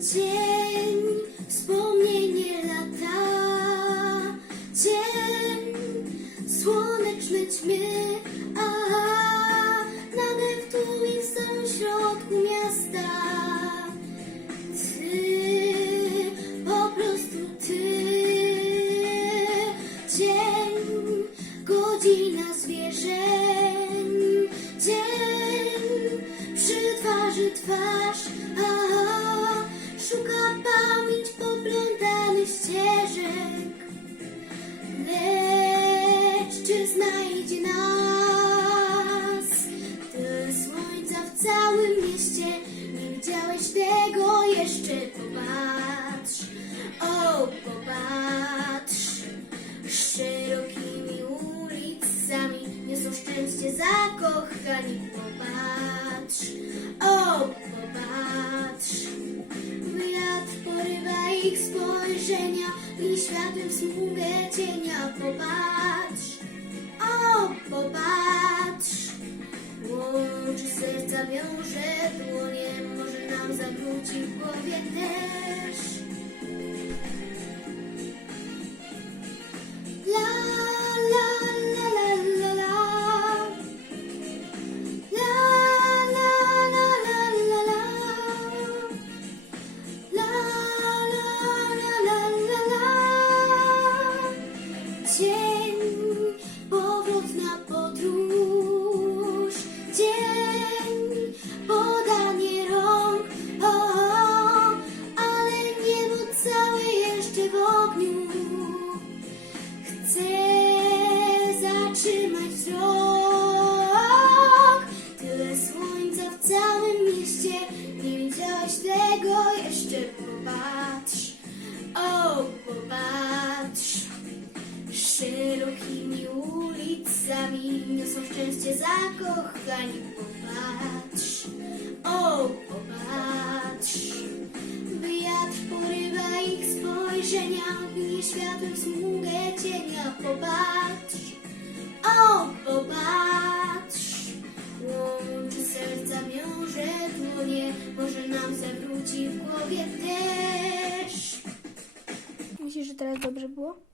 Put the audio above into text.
Dzień, wspomnienie lata. Dzień, słoneczne ćmy. A nagle w tłumie w samym środku miasta. Ty, po prostu ty. Dzień, godzina zwierzeń. Dzień, przy twarzy twarz. A, całym mieście. Nie widziałeś tego jeszcze. Popatrz, o popatrz. Szerokimi ulicami niosą szczęście zakochani. Popatrz, o popatrz. Wiatr porywa ich spojrzenia i światłem smugę cienia. Popatrz, o popatrz. Łączy serca, wiąże dłonie, może nam zawróci w głowie też. ulicami niosą szczęście zakochani. Popatrz, o popatrz, wiatr porywa ich spojrzenia, bije światłem smugę cienia. Popatrz, o popatrz, łączy serca, miąże dłonie, może nam zawróci w głowie też. Myślisz, że teraz dobrze było?